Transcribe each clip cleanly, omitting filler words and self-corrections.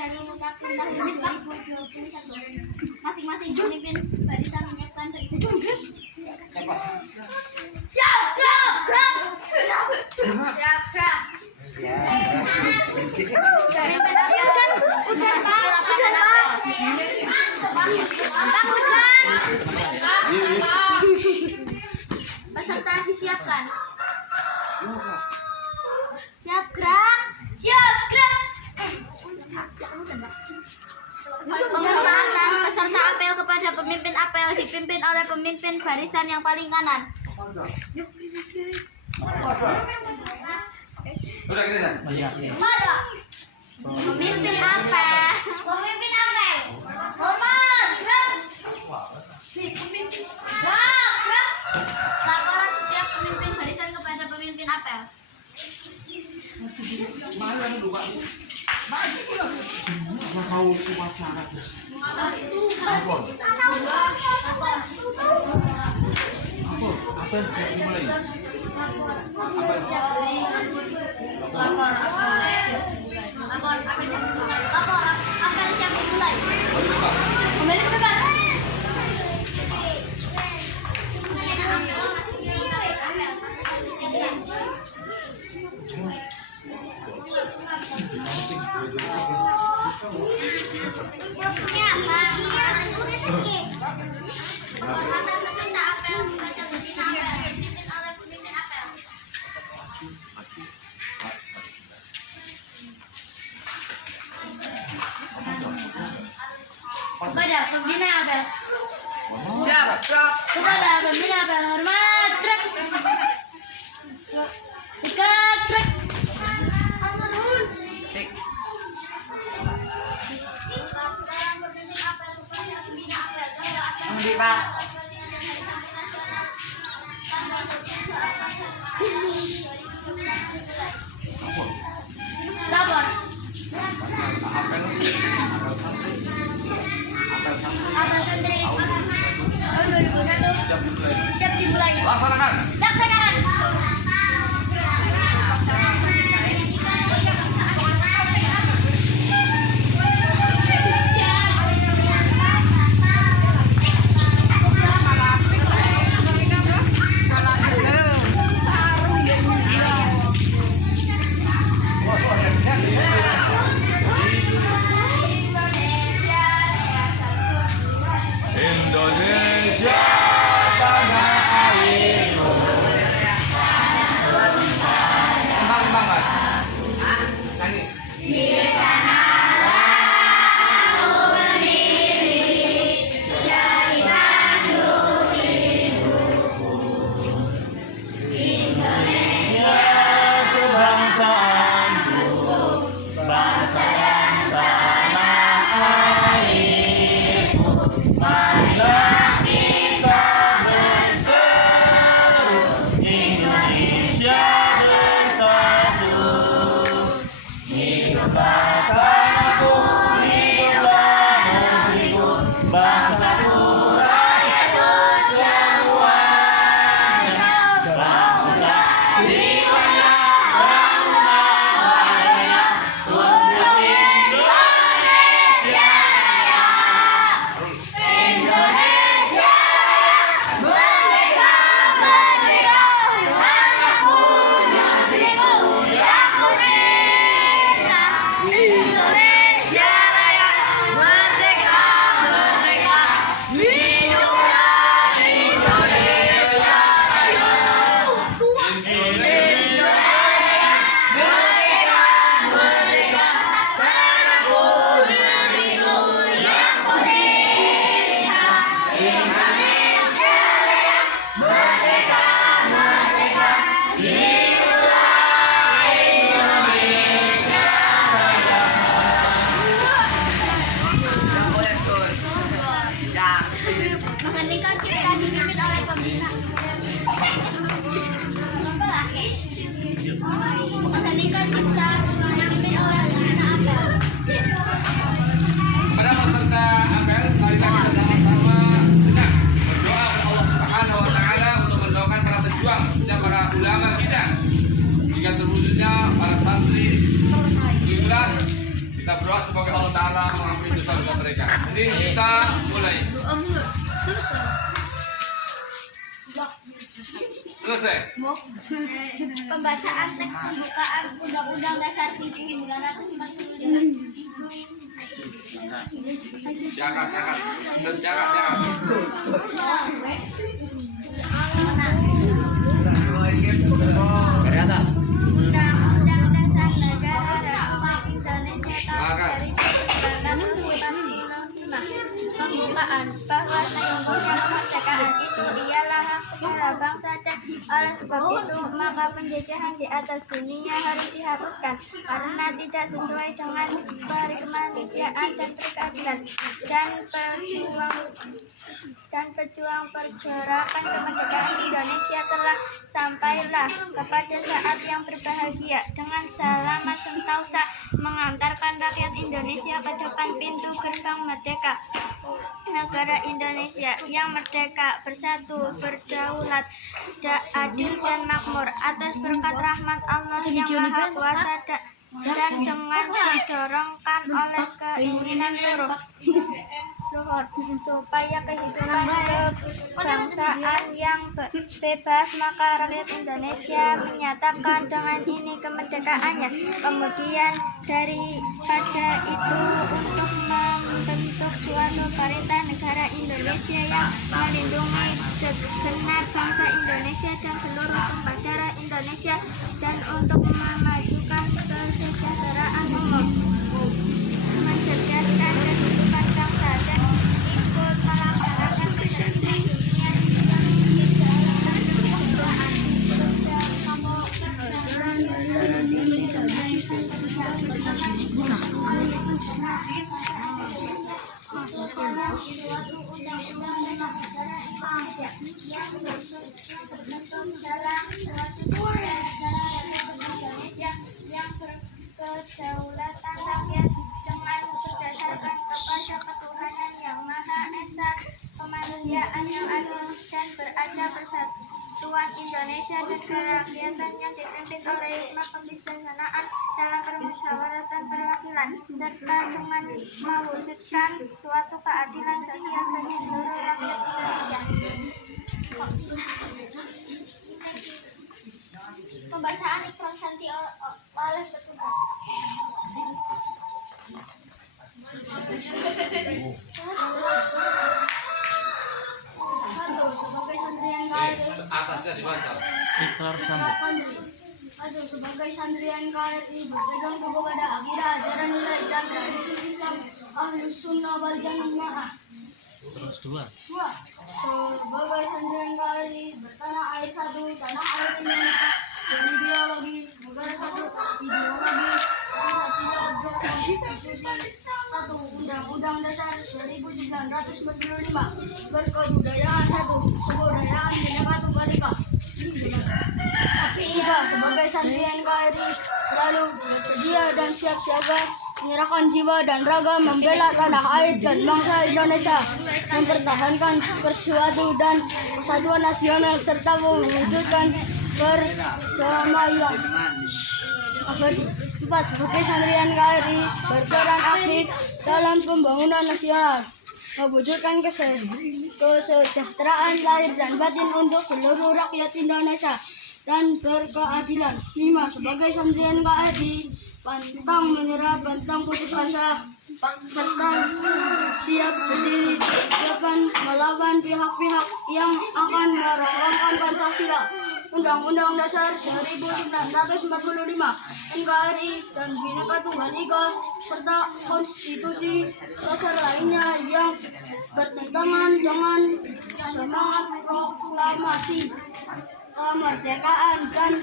Jalur Mutakun tahun 2021. Masing-masing pemimpin barisan menyiapkan barisan. Siap, siap, gerak. Siap, siap. Pemimpin apel kan udah Pak. Peserta disiapkan. Siap, gerak. Siap, gerak. Penghormatan peserta apel kepada pemimpin apel dipimpin oleh pemimpin barisan yang paling kanan. Udah kita Pada pemimpin apel. Pemimpin apel. Hormat, gerak. Gerak. Laporan setiap pemimpin barisan kepada pemimpin apel. mau upacara apa yang sudah dimulai Lapor apel siap dimulai. Penghormatan peserta apel kepada pimpinan apel dipimpin oleh pemimpin apel. Kepada pembina apel. siap Kepada pembina apel hormat. Trek. Sikap trek. Lapor. Apel santri tahun 2001 siap dimulai. laksanakan Laksanakan. Indonesia tanah airku kembang banget nyanyi Mengeningkan cipta dipimpin oleh pembina. Mengeningkan cipta dipimpin oleh pembina apel. Pada peserta apel, marilah kita sama-sama tenang berdoa kepada Allah Subhanahu wa Ta'ala untuk mendoakan para pejuang, khususnya para ulama kita, sehingga terwujudnya para santri. Itulah kita Kita berdoa semoga Allah Ta'ala mengampuni dosa-dosa mereka. Jadi kita mulai. Selesai. Pembacaan teks pembukaan Undang-Undang Dasar 1945. Jangan. Undang-Undang Dasar Negara Republik Indonesia tahun 1945. Pembukaan bahwa sesungguhnya kemerdekaan itu ialah hak segala bangsa dan oleh sebab itu maka penjajahan di atas dunia harus dihapuskan karena tidak sesuai dengan kemanusiaan dan keadilan dan pejuang pergerakan kemerdekaan Indonesia telah sampailah kepada saat yang berbahagia dengan selamat sentosa mengantarkan rakyat Indonesia ke depan pintu gerbang merdeka. Negara Indonesia yang merdeka, bersatu, berdaulat, adil dan makmur atas berkat rahmat Allah yang Maha Kuasa dan dengan didorongkan oleh keinginan luhur supaya kehidupan kebangsaan yang bebas, maka rakyat Indonesia menyatakan dengan ini kemerdekaannya. Kemudian daripada itu untuk membentuk suatu perintah negara Indonesia yang melindungi segenap bangsa Indonesia dan seluruh tumpah darah Indonesia dan untuk memajukan kesejahteraan umum, mencerdaskan kehidupan bangsa dan ikut melaksanakan kedaulatan rakyat dengan berdasarkan kepada ketuhanan yang Maha Esa, kemanusiaan yang adil dan beradab, persatuan Indonesia dan kerakyatan yang dipimpin oleh hikmah kebijaksanaan dalam permusyawaratan perwakilan, serta dengan mewujudkan suatu keadilan sosial bagi seluruh rakyat Indonesia. Pembacaan Ikrar Santi oleh petugas. Sebagai sandrian KRI. Atasnya dibaca. Ikrar Santi. Sebagai sandrian KRI berpegang teguh pada akidah, ajaran, nilai dan tradisi Islam Ahlus Sunnah wal Jamaah. Terus dua. Sebagai sandrian KRI bertanah air satu, tanah air Indonesia, ideologi negara satu, ideologi satu, Undang-Undang Dasar 1945, berkebudayaan satu, kebudayaan Bhinneka Tunggal Ika. Tiga, sebagai sandrian KRI selalu bersedia dan siap siaga menyerahkan jiwa dan raga membela tanah air dan bangsa Indonesia, mempertahankan persatuan dan kesatuan nasional serta mewujudkan persamaan. Empat, sebagai sandrian KRI berperan aktif dalam pembangunan nasional, mewujudkan kesejahteraan lahir dan batin untuk seluruh rakyat Indonesia dan berkeadilan. 5, sebagai sandrian KRI pantang menyerah, pantang putus asa, serta siap berdiri di depan melawan pihak-pihak yang akan merongrongkan Pancasila, Undang-Undang Dasar 1945, NKRI dan Bhinneka Tunggal Ika, serta konstitusi dasar lainnya yang bertentangan dengan semangat proklamasi kemerdekaan dan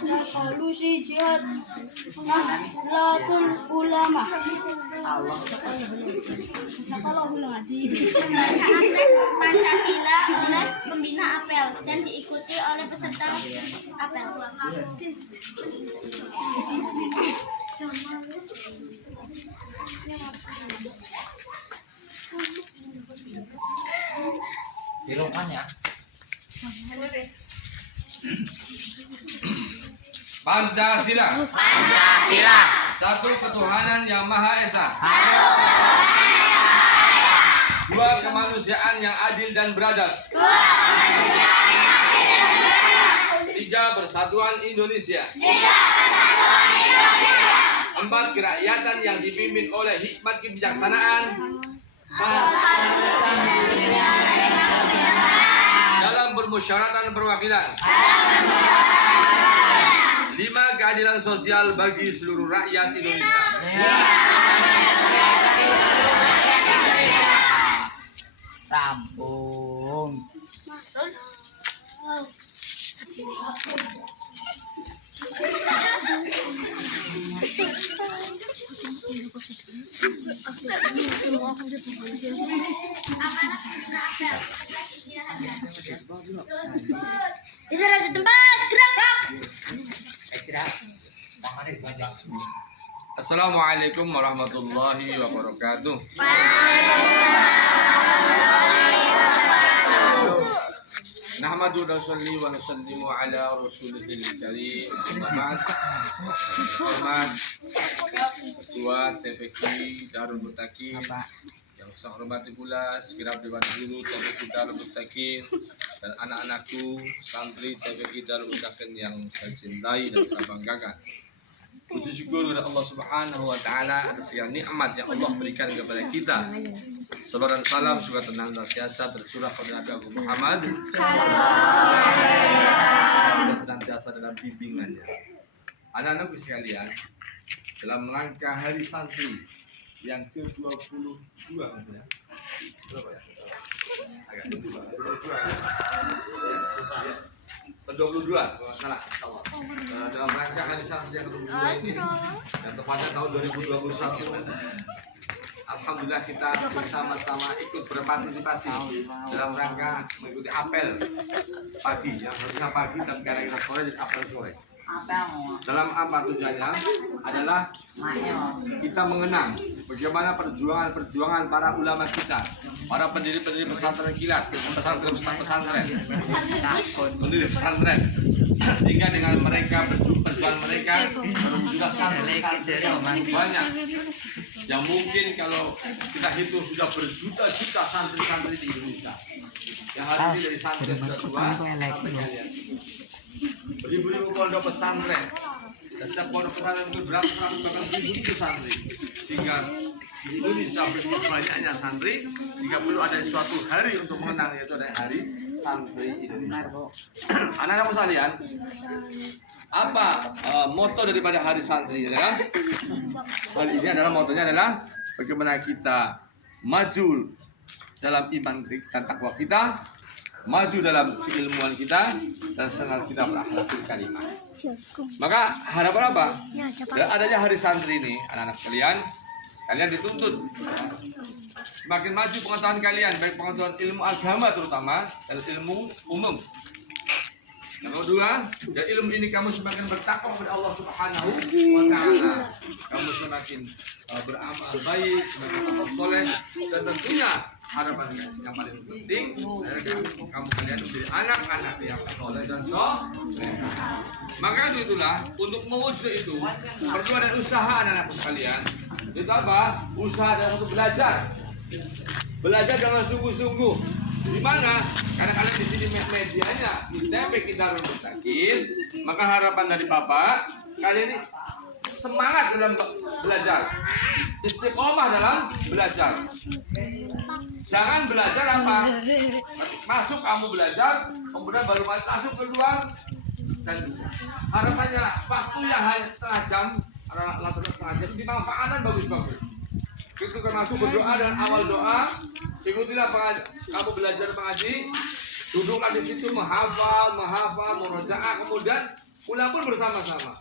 resolusi jihad Nahdlatul Ulama. Pembacaan teks Pancasila oleh pembina apel dan diikuti oleh peserta apel. Dirokannya. Pancasila. Pancasila. Satu ketuhanan yang Maha Esa. Dua kemanusiaan yang adil dan beradab. Tiga persatuan Indonesia. Empat kerakyatan yang dipimpin oleh hikmat kebijaksanaan dalam permusyawaratan perwakilan. Lima keadilan sosial bagi seluruh rakyat Indonesia. Rampung. Istirahat di tempat, gerak. Assalamualaikum warahmatullahi wabarakatuh. Nahmadu wa nusalli wa nusallimu ala rasulil karim. Ketua TPQ Darul Muttaqin yang saya hormati pula sekirap Dewan Guru TPQ Darul Muttaqin dan anak-anakku santri TPQ Darul Muttaqin yang saya cintai dan saya banggakan. Puji syukur kepada Allah Subhanahu wa taala atas segala nikmat yang Allah berikan kepada kita. Salawat dan salam juga tenang dan senantiasa tercurah pada Nabi Muhammad dan senantiasa dalam bimbingannya. Anak-anakku sekalian, dalam rangka Hari Santri yang ke-22 maksudnya. Berapa ya? Agak 22 kalau nggak salah. Dalam rangka Hari Santri yang ke-22 ini yang tepatnya tahun 2021. Alhamdulillah kita bersama-sama ikut berpartisipasi dalam rangka mengikuti apel pagi yang harusnya pagi tapi karena kita sore jadi apel sore. Dalam apa tujuannya adalah kita mengenang bagaimana perjuangan para ulama kita, para pendiri-pendiri pesantren kilat, pesantren, pendiri pesantren, sehingga dengan mereka perjuangan mereka juga santri banyak yang mungkin kalau kita hitung sudah berjuta-juta santri-santri di Indonesia yang hari ini dari santri sudah tua sampai kalian beribu-ribu pondok pesantren dan setiap pondok pesantren itu beratus-ratus bahkan ribu santri sehingga di Indonesia begitu banyaknya santri sehingga perlu ada suatu hari untuk mengenang yaitu ada hari santri Indonesia. Anak-anakku sekalian, apa moto daripada hari santri adalah hari ini adalah motonya adalah bagaimana kita maju dalam iman dan takwa kita, maju dalam keilmuan kita, dan senang kita berakhlakul karimah. Maka harapan apa? Dan adanya hari santri ini, anak-anak kalian dituntut semakin maju pengetahuan kalian, baik pengetahuan ilmu agama terutama dan ilmu umum. Yang kedua, dan ilmu ini kamu semakin bertakwa kepada Allah Subhanahu wa taala. Kamu semakin beramal baik, semakin beramal soleh, dan tentunya harapan yang paling penting adalah kamu kalian menjadi anak-anak yang soleh dan soleh. Maka itulah untuk mewujud itu perlu ada usaha anak-anak sekalian. Itu apa? Usaha dan untuk belajar. Belajar dengan sungguh-sungguh. Di mana? Karena kalian di sini medianya di TPQ Darul Muttaqin, maka harapan dari Bapak kalian ini semangat dalam belajar, istiqomah dalam belajar. Jangan belajar apa? Masuk kamu belajar, kemudian baru masuk keluar dan harapannya waktu yang hanya setengah jam, setengah jam dimanfaatkan bagus-bagus. Itu termasuk berdoa dan awal doa. Ikutilah kamu belajar mengaji, duduklah di situ menghafal, murojaah, kemudian pulang pun bersama-sama.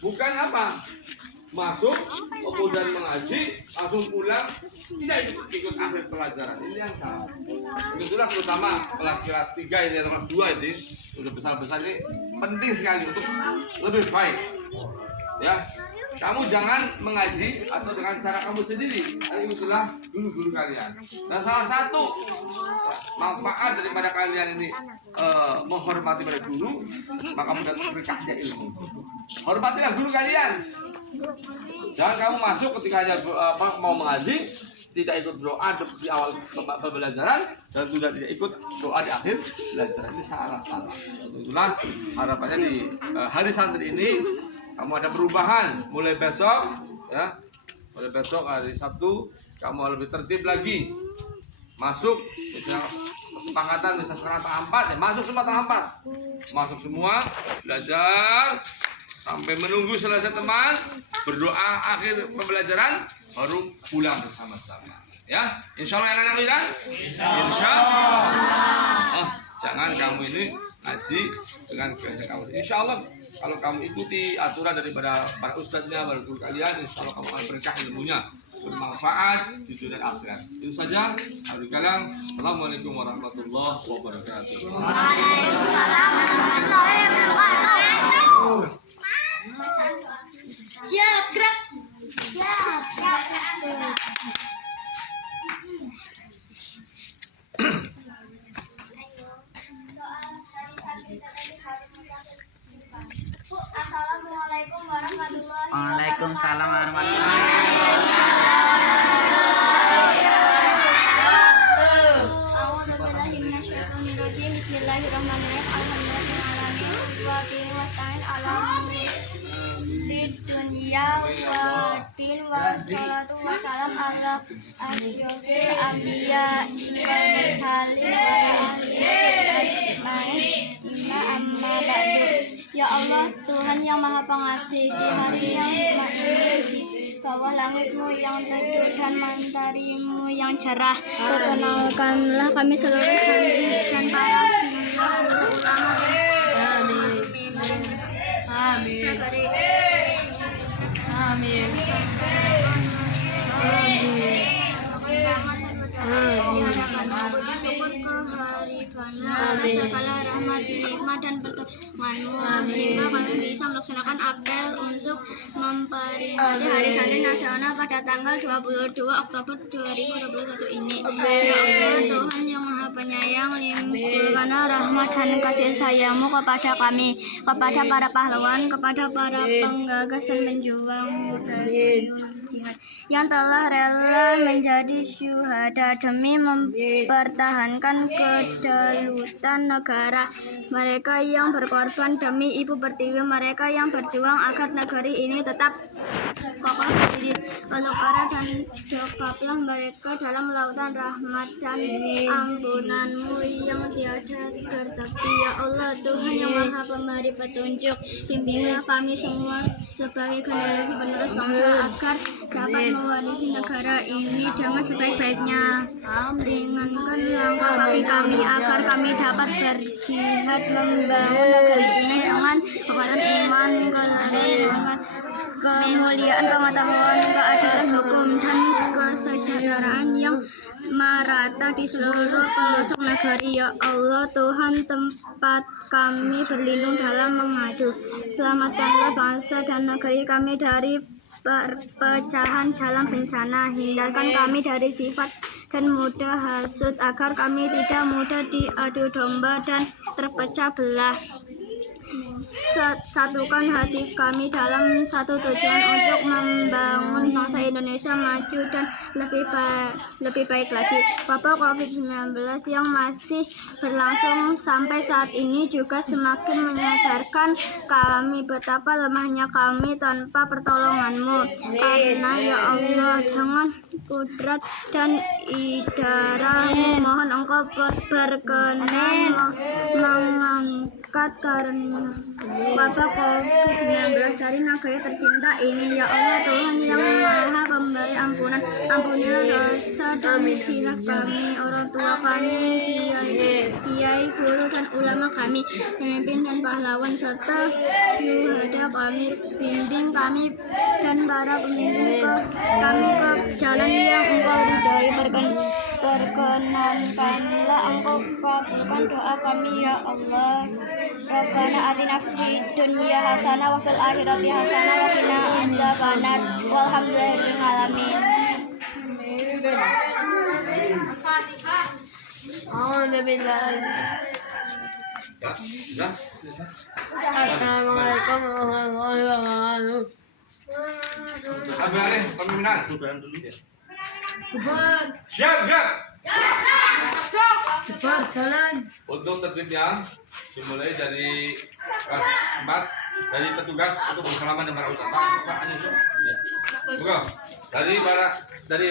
Bukan apa? Masuk, kemudian mengaji, langsung pulang, tidak ikut akhir pelajaran. Ini yang salah. Itulah terutama kelas 3 ini, kelas 2 ini, udah besar-besar ini penting sekali untuk lebih baik. Ya, kamu jangan mengaji atau dengan cara kamu sendiri. Tapi itulah guru-guru kalian. Dan salah satu manfaat daripada kalian ini menghormati pada guru, maka kamu dapat berkahnya ilmu. Hormatilah guru kalian. Jangan kamu masuk ketika hanya mau mengaji, tidak ikut doa di awal pembelajaran dan juga tidak ikut doa di akhir pembelajaran. Ini salah. Itulah harapannya di hari santri ini kamu ada perubahan mulai besok ya. Mulai besok hari Sabtu kamu lebih tertib lagi. Masuk misalnya kesepakatan bisa sekarang tahap 4 ya, masuk semua tahap 4. Masuk semua belajar sampai menunggu selesai teman, berdoa akhir pembelajaran, baru pulang bersama-sama. Ya, insya Allah anak-anak kita. Insya Allah. Jangan kamu ini ngaji dengan kehendak kamu. Insya Allah kalau kamu ikuti aturan daripada para ustadznya, para guru kalian, insya Allah kamu akan berkah ilmunya, bermanfaat di dunia dan akhirat. Itu saja. Hari kalam. Assalamualaikum warahmatullahi wabarakatuh. Waalaikumsalam warahmatullahi wabarakatuh. Siap, gerak. Siap. Assalamualaikum warahmatullahi wabarakatuh. Waalaikumsalam warahmatullahi Bismillahirrahmanirrahim. Bismillahirrahmanirrahim. Alhamdulillahirrahmanirrahim. Wa bihi wasta'in ala umuri dunya wa din wa salatu wa salam ala asyrofil anbiya wal mursalin wa alihi amma ba'du. Ya Allah, Tuhan yang Maha Pengasih, di hari yang makmur di bawah langitmu yang teduh dan mentarimu yang cerah, perkenalkanlah kami seluruh santri dan para pimpinan ulama. Amin. Amin. Segala rahmat, hikmah dan pertolonganmu, hingga kami bisa melaksanakan apel untuk memperingati Hari Santri Nasional pada tanggal 22 Oktober 2021 ini. Ya Allah, Tuhan yang Maha Penyayang, limpahkanlah rahmat dan kasih sayangmu kepada kami, kepada para pahlawan, kepada para penggagas dan penjuang jihad yang telah rela menjadi syuhada demi mempertahankan kedaulatan negara. Mereka yang berkorban demi Ibu Pertiwi, mereka yang berjuang agar negeri ini tetap kokoh berdiri. Pelukara dan dekaplah mereka dalam lautan rahmat dan ampunanmu yang tiada tertepi. Ya Allah, Tuhan yang Maha Pemberi petunjuk, bimbinglah kami semua sebagai generasi penerus bangsa agar dapat mewarisi negara ini dengan sebaik-baiknya. Ringankan langkah kaki kami agar kami dapat berjihad membangun negeri ini dengan kekuatan iman, keluruhan, kemuliaan, pengetahuan, keadilan hukum, dan kesejahteraan yang merata di seluruh pelosok negeri. Ya Allah, Tuhan tempat kami berlindung dalam mengadu. Selamatkanlah bangsa dan negeri kami dari perpecahan dalam bencana. Hindarkan kami dari sifat dan mudah hasut agar kami tidak mudah diadu domba dan terpecah belah. Satukan hati kami dalam satu tujuan untuk membangun bangsa Indonesia maju dan lebih baik lagi. Wabah COVID-19 yang masih berlangsung sampai saat ini juga semakin menyadarkan kami betapa lemahnya kami tanpa pertolonganmu. Karena ya Allah, dengan kudrat dan idaramu mohon Engkau berkenan mengangkat karena wabah COVID-19 dari negeri tercinta ini. Ya Allah, Tuhan yang Maha Pemberi ampunan, ampunilah dosa dan hilaf kami, orang tua kami, kiai, guru dan ulama kami, pemimpin dan pahlawan serta syuhada kami. Bimbing kami dan para pemimpin kami ke jalan yang Engkau ridhoi. Perkenankanlah Engkau kabulkan doa kami ya Allah. Rabbana atina fid dunya hasanah wa fil akhirati hasanah wa qina adzabannar. Walhamdulillahirabbil alamin. Ya, sudah. Assalamualaikum warahmatullahi wabarakatuh. Abang pemimpinan. Siap, siap. Untuk tertibnya dimulai dari kelas 4 dari petugas untuk bersalaman dengan para ustaz. Pak, Pak, Anies. Ya. Buka. Dari